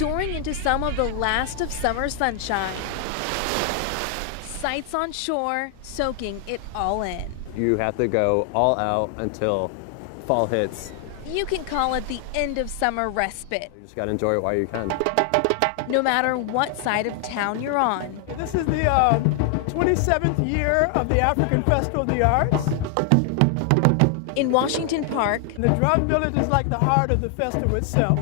soaring into some of the last of summer sunshine. Sights on shore, soaking it all in. You have to go all out until fall hits. You can call it the end of summer respite. You just got to enjoy it while you can. No matter what side of town you're on. This is the 27th year of the African Festival of the Arts. In Washington Park, The drum village is like the heart of the festival itself.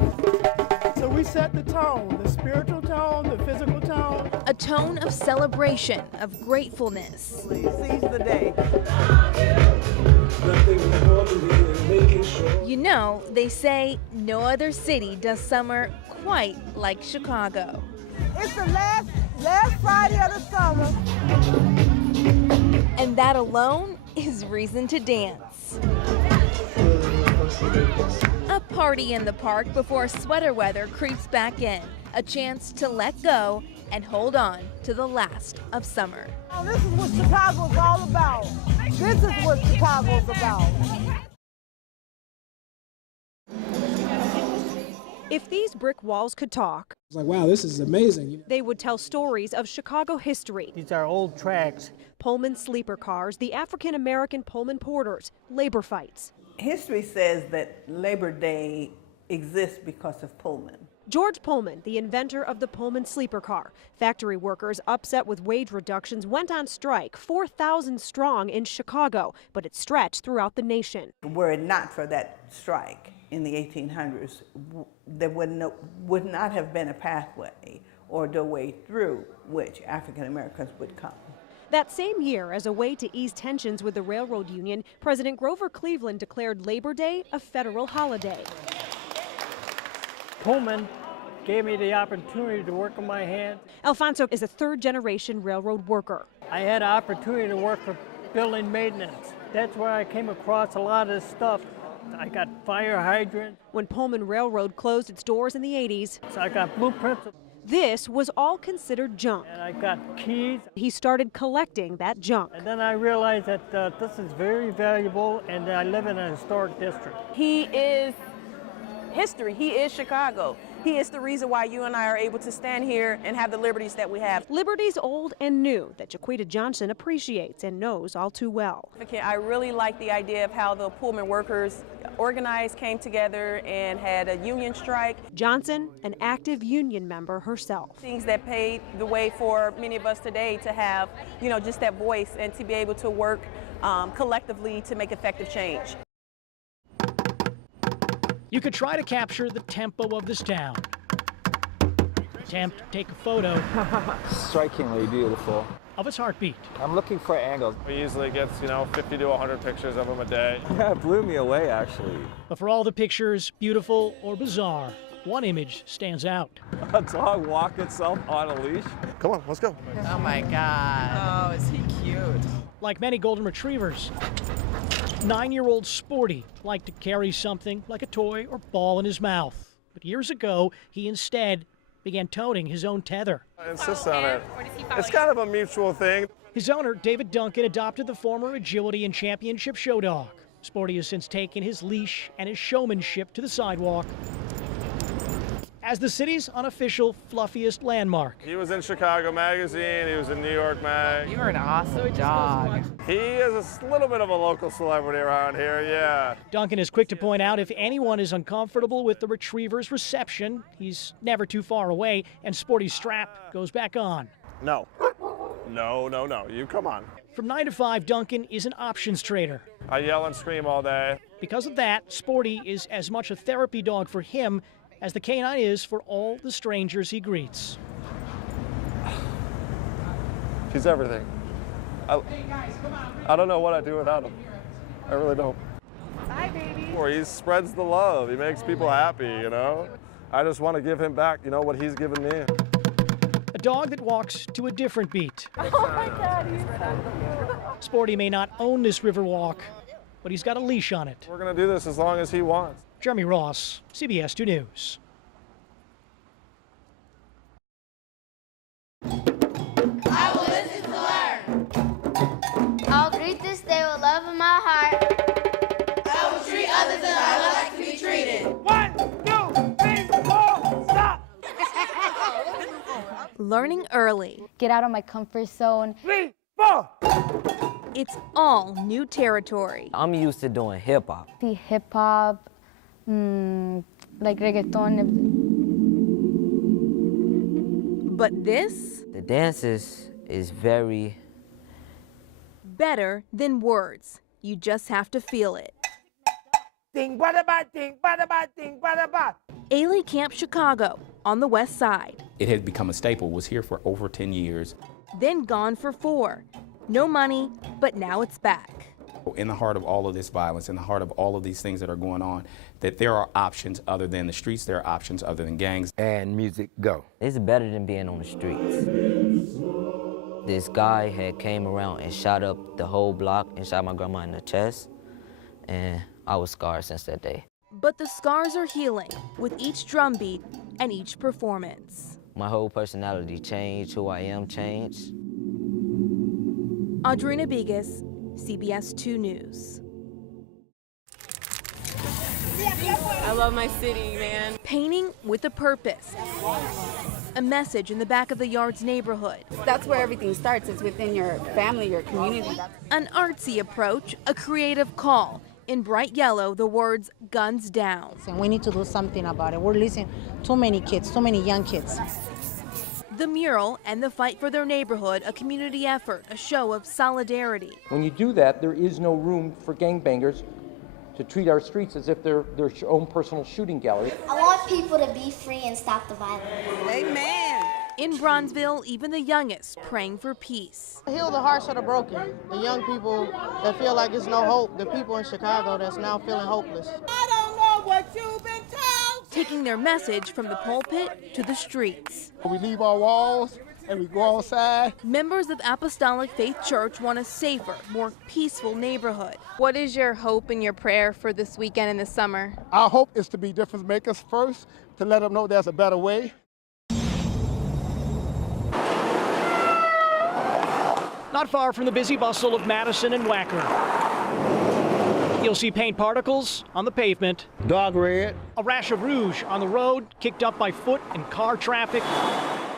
So we set the tone, the spiritual tone, the physical tone. a tone of celebration, of gratefulness. Seize the day. You know, they say no other city does summer quite like Chicago. It's the last Friday of the summer. And that alone is reason to dance. A party in the park before sweater weather creeps back in. A chance to let go and hold on to the last of summer. Oh, this is what Chicago's all about. This is what Chicago's about. If these brick walls could talk, It's like, wow, this is amazing. they would tell stories of Chicago history. These are old tracks. Pullman sleeper cars, the African-American Pullman porters, labor fights. History says that Labor Day exists because of Pullman. George Pullman, the inventor of the Pullman sleeper car. Factory workers upset with wage reductions went on strike, 4,000 strong in Chicago, but it stretched throughout the nation. Were it not for that strike in the 1800s, there would not have been a pathway or doorway through which African Americans would come. That same year, as a way to ease tensions with the railroad union, President Grover Cleveland declared Labor Day a federal holiday. Pullman gave me the opportunity to work with my hands. Alfonso is a third-generation railroad worker. I had an opportunity to work for building maintenance. That's where I came across a lot of this stuff. I got fire hydrants, When Pullman Railroad closed its doors in the 80s, so I got blueprints, this was all considered junk. and I got keys. He started collecting that junk. And then I realized that this is very valuable, and I live in a historic district. He is history. He is Chicago. He is the reason why you and I are able to stand here and have the liberties that we have. Liberties old and new that Jaquita Johnson appreciates and knows all too well. I really like the idea of how the Pullman workers organized, came together, and had a union strike. Johnson, an active union member herself. Things that paved the way for many of us today to have, just that voice and to be able to work collectively to make effective change. You could try to capture the tempo of this town. Attempt to take a photo Strikingly beautiful. of its heartbeat. I'm looking for angles. He usually gets, 50 to 100 pictures of him a day. Yeah, it blew me away, actually. But for all the pictures, beautiful or bizarre, one image stands out. A dog walk itself on a leash. Come on, let's go. Oh my God. Oh, is he cute? Like many golden retrievers, 9-year-old Sporty liked to carry something like a toy or ball in his mouth. But years ago, he instead began toting his own tether. I insist on it. It's kind of a mutual thing. His owner, David Duncan, adopted the former agility and championship show dog. Sporty has since taken his leash and his showmanship to the sidewalk as the city's unofficial fluffiest landmark. He was in Chicago Magazine, he was in New York Mag. You're an awesome dog. He is a little bit of a local celebrity around here, yeah. Duncan is quick to point out if anyone is uncomfortable with the retriever's reception, he's never too far away, and Sporty's strap goes back on. No. No, you come on. From 9 to 5, Duncan is an options trader. I yell and scream all day. Because of that, Sporty is as much a therapy dog for him as the canine is for all the strangers he greets. He's everything. I don't know what I'd do without him. I really don't. Bye, baby. Or he spreads the love. He makes people happy, I just want to give him back, what he's given me. A dog that walks to a different beat. Oh my God, he's so cute. Sporty may not own this river walk, but he's got a leash on it. We're going to do this as long as he wants. Jeremy Ross, CBS 2 News. I will listen to learn. I'll greet this day with love in my heart. I will treat others as I would like to be treated. 1, 2, 3, 4, stop! learning early. Get out of my comfort zone. 3, 4. It's all new territory. I'm used to doing hip hop. The hip hop, like reggaeton. But this? The dances is very better than words. You just have to feel it. Ailey Camp Chicago on the west side. It had become a staple, was here for over 10 years. Then gone for 4. No money, but now it's back. In the heart of all of this violence, in the heart of all of these things that are going on, that there are options other than the streets, there are options other than gangs. And music go. It's better than being on the streets. This guy had came around and shot up the whole block and shot my grandma in the chest, and I was scarred since that day. But the scars are healing with each drumbeat and each performance. My whole personality changed, who I am changed. Audrina Begas, CBS 2 News. I love my city, man. Painting with a purpose. A message in the back of the yard's neighborhood. That's where everything starts, is within your family, your community. An artsy approach, a creative call. In bright yellow, the words, guns down. And we need to do something about it. We're losing too many kids, too many young kids. The mural and the fight for their neighborhood, a community effort, a show of solidarity. When you do that, there is no room for gangbangers to treat our streets as if they're their own personal shooting gallery. I want people to be free and stop the violence. Amen. In Bronzeville, even the youngest praying for peace. Heal the hearts of the broken, the young people that feel like there's no hope, the people in Chicago that's now feeling hopeless. I don't know what you've been told. Taking their message from the pulpit to the streets. We leave our walls and we go outside. Members of Apostolic Faith Church want a safer, more peaceful neighborhood. What is your hope and your prayer for this weekend and this summer? Our hope is to be difference makers first, to let them know there's a better way. Not far from the busy bustle of Madison and Wacker. You'll see paint particles on the pavement. Dog red. A rash of rouge on the road, kicked up by foot and car traffic,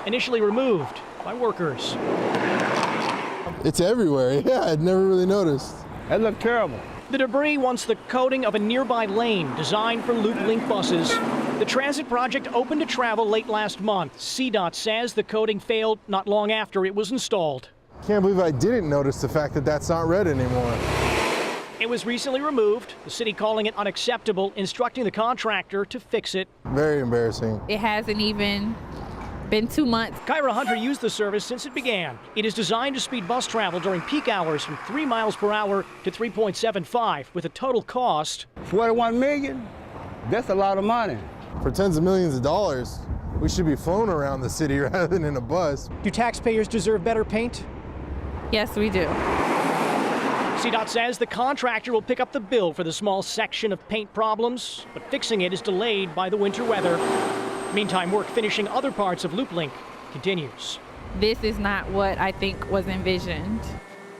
initially removed by workers. It's everywhere. Yeah, I'd never really noticed. That looked terrible. The debris once the coating of a nearby lane designed for Loop Link buses. The transit project opened to travel late last month. CDOT says the coating failed not long after it was installed. Can't believe I didn't notice the fact that that's not red anymore. It was recently removed, the city calling it unacceptable, instructing the contractor to fix it. Very embarrassing. It hasn't even been 2 months. Kyra Hunter used the service since it began. It is designed to speed bus travel during peak hours from 3 miles per hour to 3.75, with a total cost. $41 million? That's a lot of money. For tens of millions of dollars, we should be flown around the city rather than in a bus. Do taxpayers deserve better paint? Yes, we do. CDOT says the contractor will pick up the bill for the small section of paint problems, but fixing it is delayed by the winter weather. Meantime, work finishing other parts of Loop Link continues. This is not what I think was envisioned.